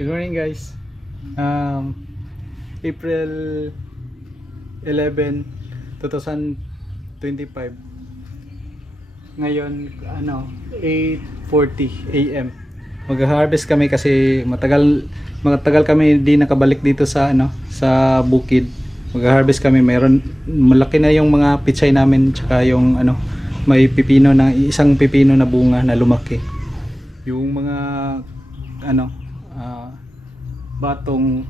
Good morning guys. April 11, 2025. Ngayon 8:40 AM. Mag-harvest kami kasi matagal kami di nakabalik dito sa sa bukid. Mag-harvest kami, mayroon malaki na yung mga pichay namin, tsaka yung may pipino na isang pipino na bunga na lumaki. Yung mga batong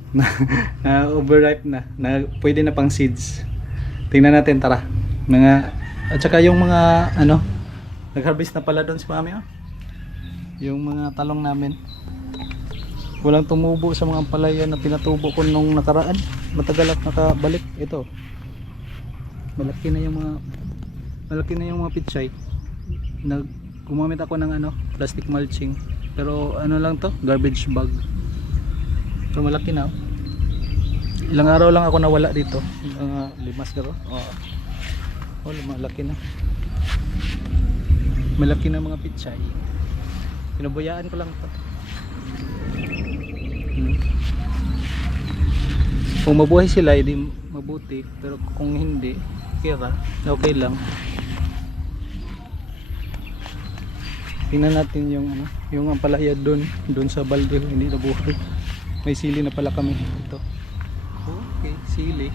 na overripe na pwede na pang seeds. Tingnan natin, tara. At saka yung mga nag-harvest na pala doon si Mami, oh. Yung mga talong namin walang tumubo sa mga ampalaya na pinatubo ko nung nakaraan. Matagal at nakabalik. Ito, malaki na yung mga pichay. Gumamit ako ng plastic mulching, pero lang to, garbage bag. So malaki na, oh. Ilang araw lang ako nawala dito, 5 siguro. Malaki na. Malaki na mga pichay. Pinabayaan ko lang to. Kung mabuhay sila, edi mabuti, pero kung hindi, okay lang. Tingnan natin yung ampalaya doon sa balde, hindi nabuhay. May sili na pala kami ito. Okay, sili.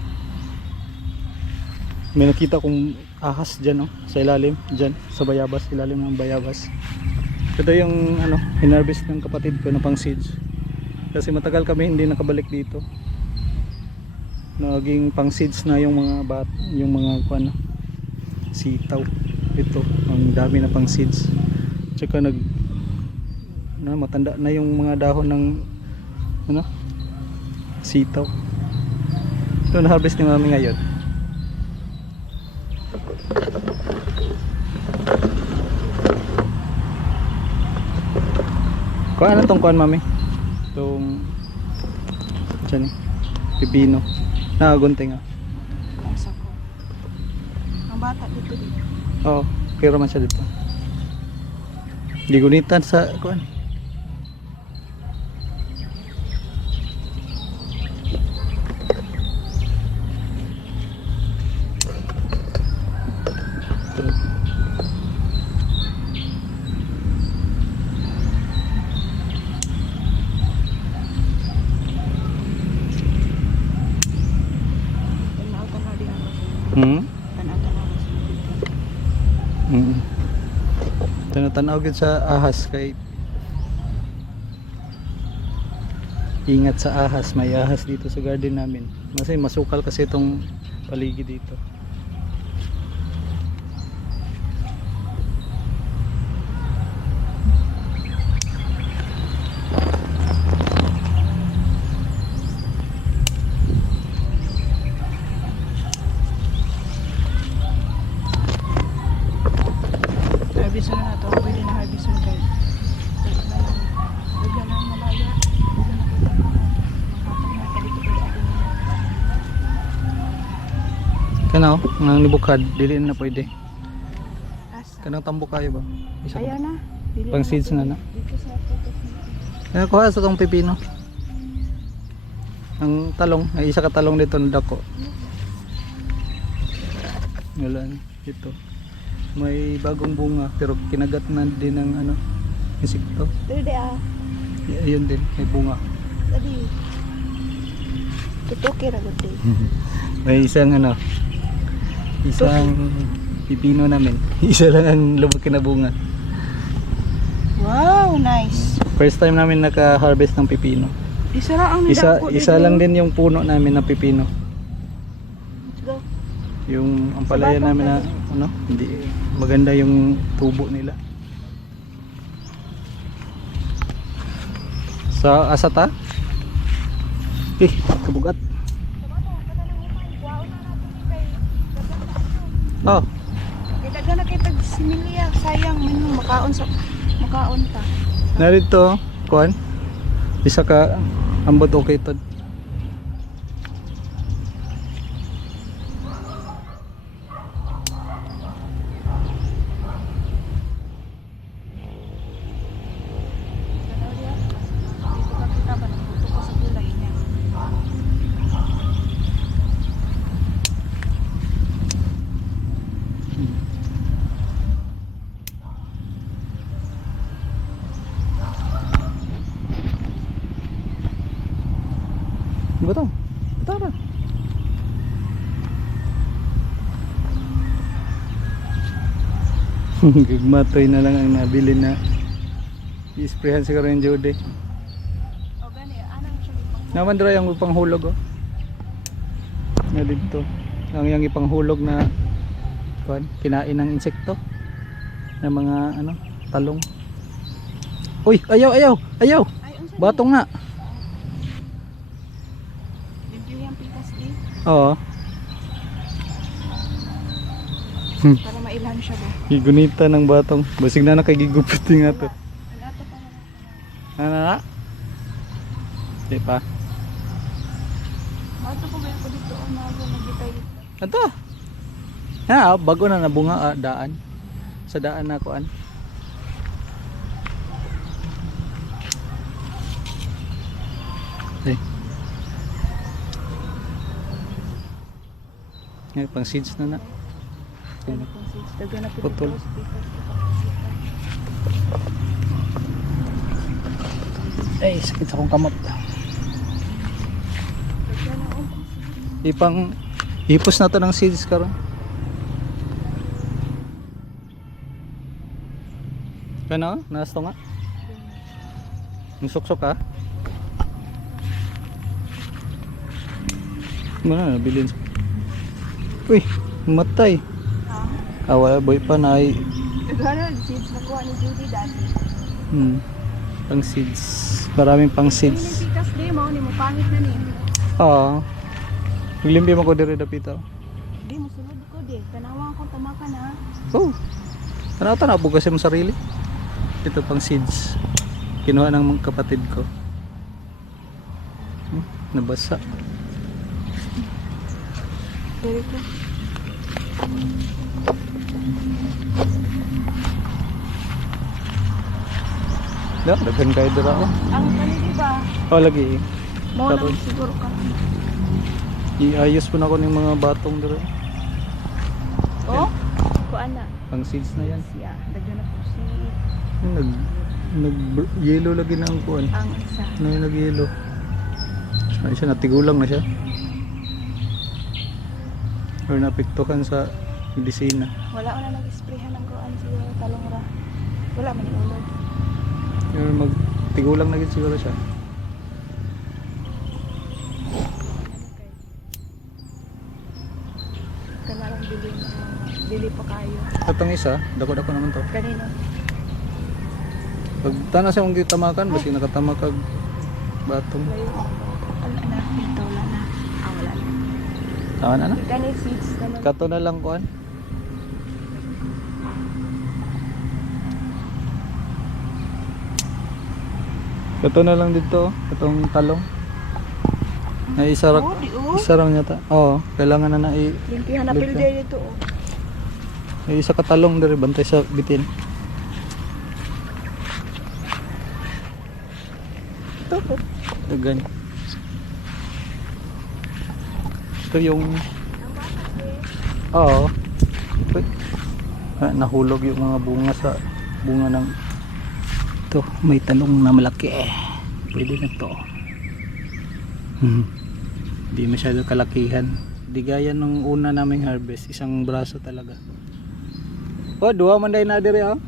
May nakita kong ahas dyan, sa ilalim, dyan sa bayabas, ilalim ng bayabas. Ito yung hinarvest ng kapatid ko na pang seeds. Kasi matagal kami hindi nakabalik dito. Naging pang seeds na yung mga sitaw. Ito, ang dami na pang seeds. Tsaka matanda na yung mga dahon ng sitaw. Ito na-harvest ni Mami ngayon. Ano tong kuan, Mami? Itong dyan, pipino. Nakagunting, ang bata dito. Oo, pero man siya dito. Gigunitan sa kuan. Tanaw gid sa ahas, kay ingat sa ahas. May ahas dito sa garden namin. Kasi masukal kasi itong paligid dito. Harvest na to, pwede na harvest na guys. Bigyan lang malaya. Kanaw, nang nibukad, dili na pwede. Asa? Kanang tambok kayo ba? Isa Ayaw na. pang seeds na. Dito sa tutok na. Kuha sa tong pipino. Ang talong, ay isa ka talong dito na dako. Wala na, ito. May bagong bunga pero kinagat na din ng insekto. Pwede Ayun din, may bunga. Tadi. Tutuki ra gud. May isang pipino namin. Isa lang ang lubog na bunga. Wow, nice. First time namin naka-harvest ng pipino. Isa ra ang Isa lang din yung puno namin na pipino. Let's go. Yung ampalaya namin na hindi maganda yung tubo nila. Sa asata? Kabugat. Oh, Kita na kay tag similya, sayang man makaon pa. narito, kuan. Isa ka ambot okay to. Gagmatoy na lang ang nabili na i-sprayhan siguro yung Judy. O gani, anong siya ipang Naman dira yung ipanghulog oh. Na dito. Ang yung ipanghulog na kuan, kinain ng insekto. Na mga ano, talong. Uy, ayaw. Ay, unsa Batong nga. limpyo yung pikas di Oo. para mailhan siya ba. Gigunita ng batong. Basig na nakagigupit nga to. Alato pa naman. Ano na? Di pa. Mato ko ba ako dito o nago nagitay dito. Ito. Ha, bago na nabunga daan. Sa daan na kuan. Eh. Ngayon, pang seeds na na. Ano pong seeds? Dagan na po Putol. dito. Ay, sakit akong kamot. Dagan na o. Ipang ipos na to ng seeds karon. Kano? Nasto nga? Nusuksok ha? Mana nabilin. Uy, matay. Ha? Wala boy pa na ay Dagan na seeds na kuha ni Judy dati. pang seeds. Maraming pang Yung seeds. pikas di mo ni mo pangit na ni. Oo. Naglimbi mo ko diri dapita. Di mo sulod ko di. Tanawa ko tamakan ha. Oh. Tanaw po kasi mo sarili. Ito pang seeds. Kinuha ng mga kapatid ko. Nabasa. Very good. Daghan kayo dira. Ang kani di ba? Oh, lagi. Mo Karon. lang siguro ka. Iayos po na ko ng mga batong dira. Oh? Kuan na. Pang seeds na yan. Siya. Dagan na po si Nag yellow lagi na ang kuan. ang isa. Ano yung nag yellow? Ay siya natigulang na siya. Or napiktukan sa medisina. Wala ko na nag-sprayhan ng kuan siguro talong ra. Wala man yung ulod. Or magtigulang na gid siguro siya. Kana lang bili ng mga dili pa kayo. Itong isa, dako-dako naman to. Kanino? Pag tana sa mong tamakan, basi nakatama kag batong. Layo. Wala na. Ito wala na. Wala na. Tama na na. Kani seeds naman. Kato na lang kuan. Kato na lang dito, katong talong. Ay isa ra, Oh, di oh. isa ra yata. Oo, kailangan na i Limpihan na Limpihan. pilde dito oh. may isa ka talong diri bantay sa bitin. Ito po. Dagan. Ito yung oo. Uy. Nahulog yung mga bunga sa bunga ng ito, may talong na malaki pwede na to. Hindi masyado kalakihan, di gaya nung una naming harvest, isang braso talaga. Oh, duwa man day na diri oh.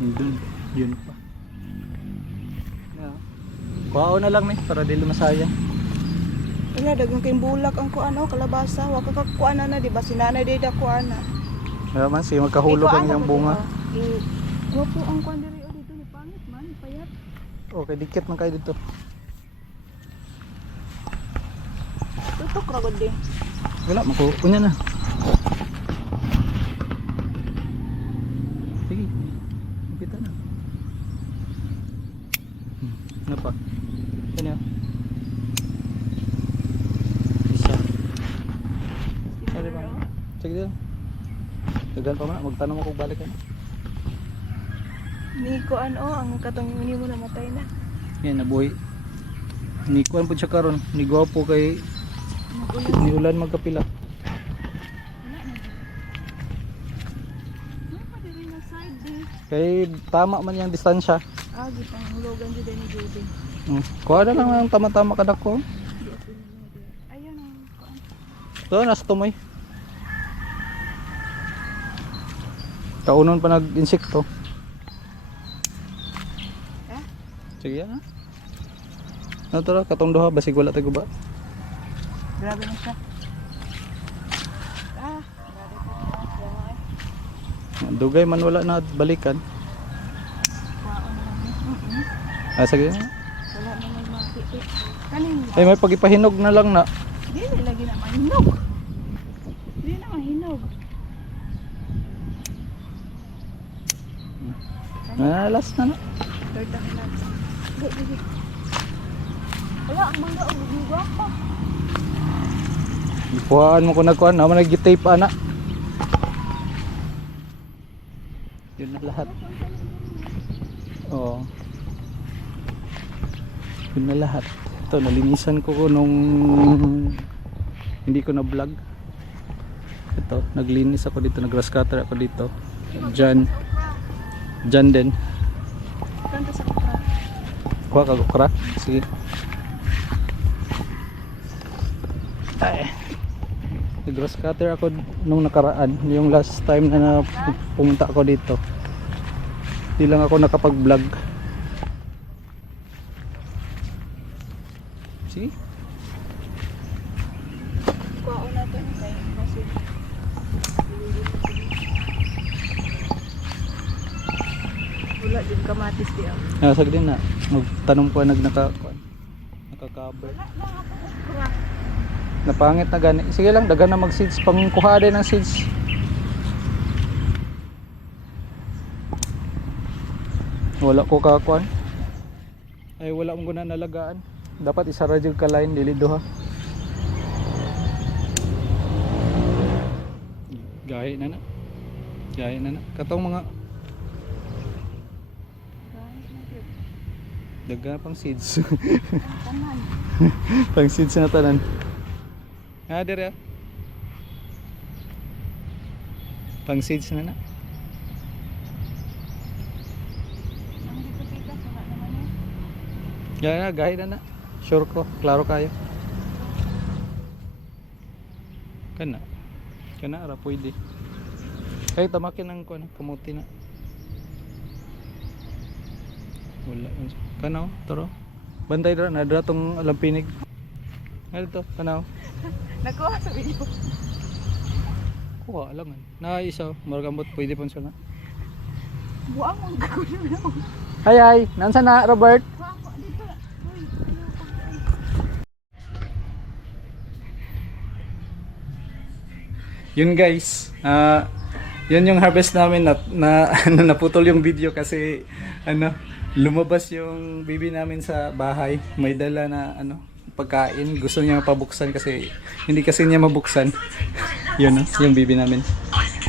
Dun, yun pa. Yeah. Kuha na lang ni para dili masayang. Wala dagang kay bulak ang kuan oh kalabasa. Wa ka kakuan na di ba sinanay day da kuan na. Kaya man siya magkahulog ang iyang bunga. Wapo ang kuan diri oh dito ni pangit man payat. Okay, dikit man kayo dito. Tutok ra gud di. Wala, kunya na. Sige, kita na. Ano pa? Ano yun? Isa. Ano ba? Sige dito. Dagan pa man, magtanong ako balik ka na. Ni kuan oh ang katong ni mo namatay na. Yan, nabuhay. Ni kuan po siya karon, ni gwapo kay Nagulat. ni ulan magkapila. Ano pa diri na side di. Kay tama man yung distansya. Gipang hulogan jud ni Judy. Kuha na lang ang tama-tama kadak ko. Ayun ang kuan. So, nasa tumoy. Kaunon pa nag-insekto. Ha? Sige ha. Ano tara, katong duha, basig wala tayo ba? Grabe na siya. Ah, grabe pa na siya. Dugay man wala na balikan. Kwaon naman. Ah, sige. Wala na may makikita. Kanin. Ay, may pagipahinog na lang na. Dili lagi na mahinog. Dili na mahinog. Ah, last na na. Third time na. Dili. Wala ang mangga o guguwa pa. Ipuhaan mo ko nagkuhan, naman nag-tape ana. Yun na lahat. Oo. Yun na lahat. Ito, nalinisan ko nung hindi ko na vlog. Ito, naglinis ako dito, nag-grass cutter ako dito. Diyan din. Kanta sa kupra. Kuha ka okra. Sige. Ay. Nag-grass cutter ako nung nakaraan, yung last time na pumunta ako dito. Hindi lang ako nakapag-vlog. See? Kwaon na to ni kay kasi wala din kamatis di ako. Nasag din na. Magtanong ko nakaka-cover. Wala lang ako okra. Napangit na gani. Sige lang, dagan na mag-seeds. Pangkuha din ng seeds. Wala ko kakuan. Ay, wala mong guna nalagaan. Dapat isara jud ka line dili duha. Gahi na na. Gahi na na. Katong mga daga pang seeds. Tanan. Pang seeds na tanan. Ah, dire. Pang seeds na na. Ang dito pitas wala naman yun. Yan na, gahi na na. Sure ko, klaro kayo. Kana. Kana ara pwede. Kaya tamakin ng kamuti na. Wala. Kanaw, taro. Bantay dra na dra tong lampinig. Ano to? Kanaw. Nakuha sa video. Kuha lang. Na isa, maragambot pwede pa siya na. Buang ang gagawin mo. Hay hay, nansa na Robert? Kuha dito. Uy, Yun guys, yun yung harvest namin na naputol yung video kasi lumabas yung baby namin sa bahay, may dala na pagkain, gusto niya pabuksan kasi hindi kasi niya mabuksan. Yun yung baby namin.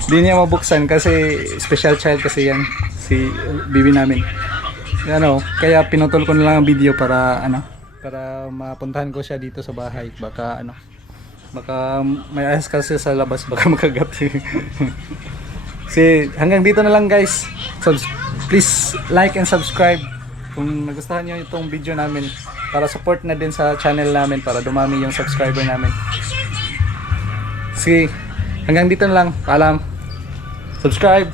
Hindi niya mabuksan kasi special child kasi yan si baby namin. Kaya pinutol ko na lang ang video para para mapuntahan ko siya dito sa bahay, baka may ayos kasi sa labas, baka makagat. Kasi hanggang dito na lang guys. Please like and subscribe kung nagustuhan nyo itong video namin, para support na din sa channel namin, para dumami yung subscriber namin. Sige, hanggang dito na lang. Paalam. Subscribe.